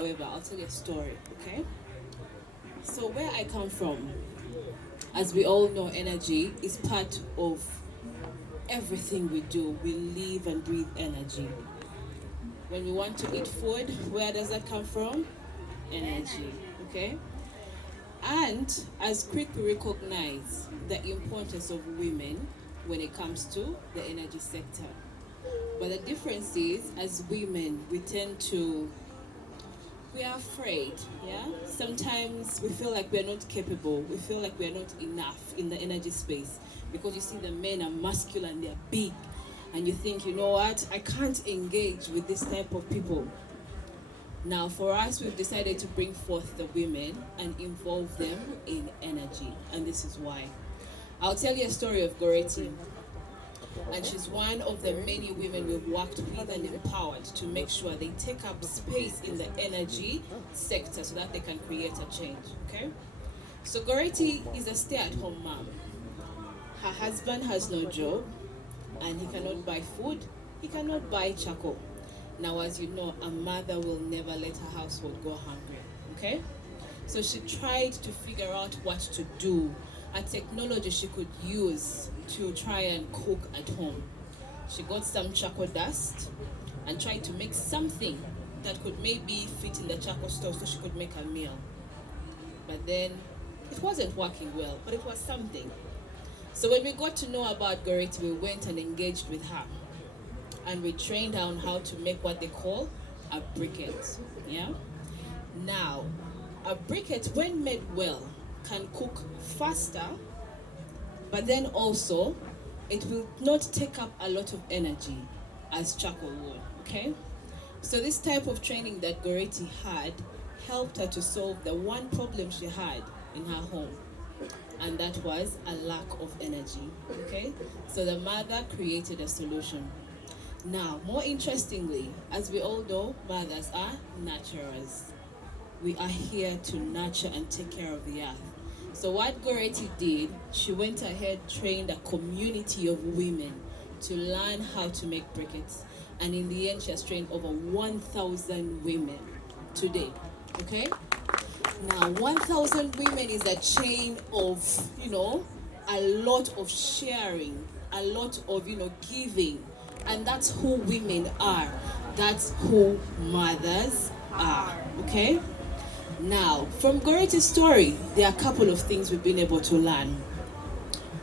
However, I'll tell you a story, okay? So where I come from, as we all know, energy is part of everything we do. We live and breathe energy. When we want to eat food, where does that come from? Energy, okay? And as quick we recognize the importance of women when it comes to the energy sector. But the difference is, as women, we are afraid, yeah? Sometimes we feel like we're not capable, we feel like we're not enough in the energy space because you see the men are masculine, they're big, and you think, you know what, I can't engage with this type of people. Now, for us, we've decided to bring forth the women and involve them in energy, and this is why. I'll tell you a story of Goreti, and she's one of the many women we've worked with and empowered to make sure they take up space in the energy sector so that they can create a change, okay? So Goreti is a stay-at-home mom. Her husband has no job, and he cannot buy food, he cannot buy charcoal. Now, as you know, a mother will never let her household go hungry, okay? So she tried to figure out what to do, a technology she could use to try and cook at home. She got some charcoal dust and tried to make something that could maybe fit in the charcoal stove so she could make a meal. But then it wasn't working well, but it was something. So when we got to know about Goreti, we went and engaged with her. And we trained her on how to make what they call a briquette. Yeah. Now, a briquette, when made well, can cook faster, but then also it will not take up a lot of energy as charcoal would. Okay. So this type of training that Goreti had helped her to solve the one problem she had in her home, and that was a lack of energy. Okay. So the mother created a solution. Now, more interestingly, as we all know, mothers are nurturers. We are here to nurture and take care of the earth. So what Goreti did, she went ahead, trained a community of women to learn how to make briquettes. And in the end, she has trained over 1,000 women today, okay? Now, 1,000 women is a chain of, a lot of sharing, a lot of, giving. And that's who women are. That's who mothers are, okay? Now, from Goreti's story, there are a couple of things we've been able to learn.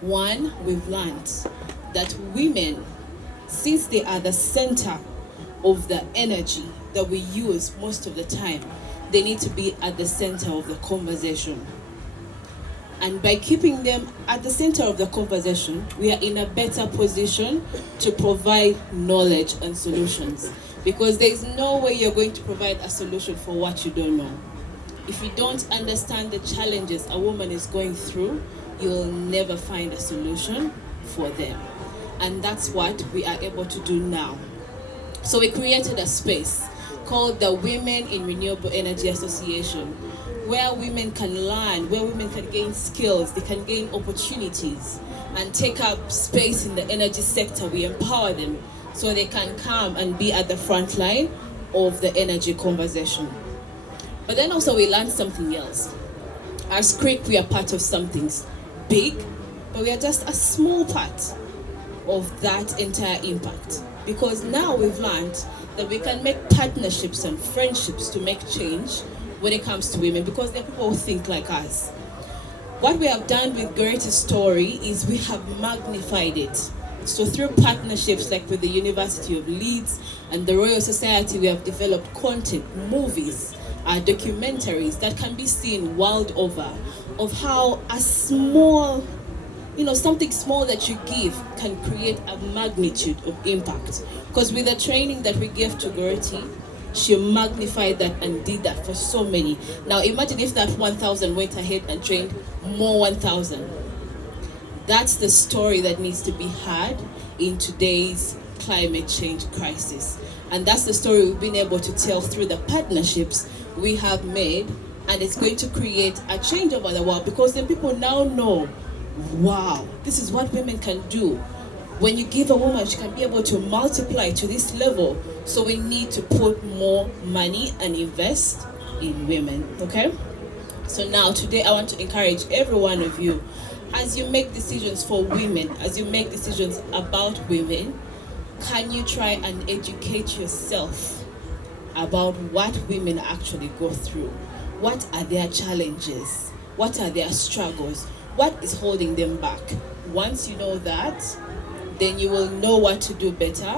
One, we've learned that women, since they are the center of the energy that we use most of the time, they need to be at the center of the conversation. And by keeping them at the center of the conversation, we are in a better position to provide knowledge and solutions. Because there is no way you're going to provide a solution for what you don't know. If you don't understand the challenges a woman is going through, you'll never find a solution for them. And that's what we are able to do now. So we created a space called the Women in Renewable Energy Association, where women can learn, where women can gain skills, they can gain opportunities and take up space in the energy sector. We empower them so they can come and be at the front line of the energy conversation. But then also we learned something else. As Creek, we are part of something big, but we are just a small part of that entire impact. Because now we've learned that we can make partnerships and friendships to make change when it comes to women, because there are people who think like us. What we have done with Goreti's story is we have magnified it. So through partnerships like with the University of Leeds and the Royal Society, we have developed content, movies, documentaries that can be seen world over of how a small, something small that you give can create a magnitude of impact. Because with the training that we gave to Goreti, she magnified that and did that for so many. Now imagine if that 1,000 went ahead and trained more 1,000. That's the story that needs to be heard in today's climate change crisis. And that's the story we've been able to tell through the partnerships we have made. And it's going to create a change over the world, because then people now know, wow, this is what women can do. When you give a woman, she can be able to multiply to this level. So we need to put more money and invest in women, okay? So now today I want to encourage every one of you, as you make decisions for women, as you make decisions about women, can you try and educate yourself about what women actually go through? What are their challenges? What are their struggles? What is holding them back? Once you know that, then you will know what to do better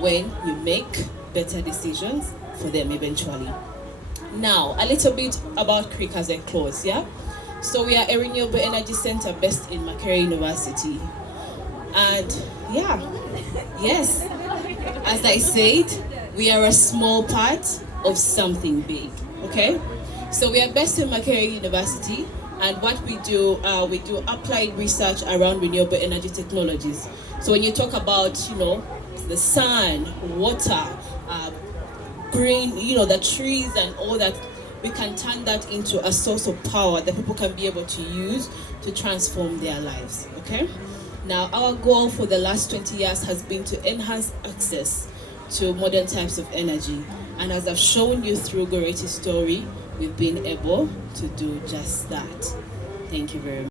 when you make better decisions for them eventually. Now, a little bit about CRIC as I close, yeah? So we are a renewable energy center based in Makerere University. And yeah, yes, as I said, we are a small part of something big, okay? So we are based in Makerere University, and what we do applied research around renewable energy technologies. So when you talk about, the sun, water, green, the trees and all that, we can turn that into a source of power that people can be able to use to transform their lives, okay? Now, our goal for the last 20 years has been to enhance access to modern types of energy. And as I've shown you through Goreti's story, we've been able to do just that. Thank you very much.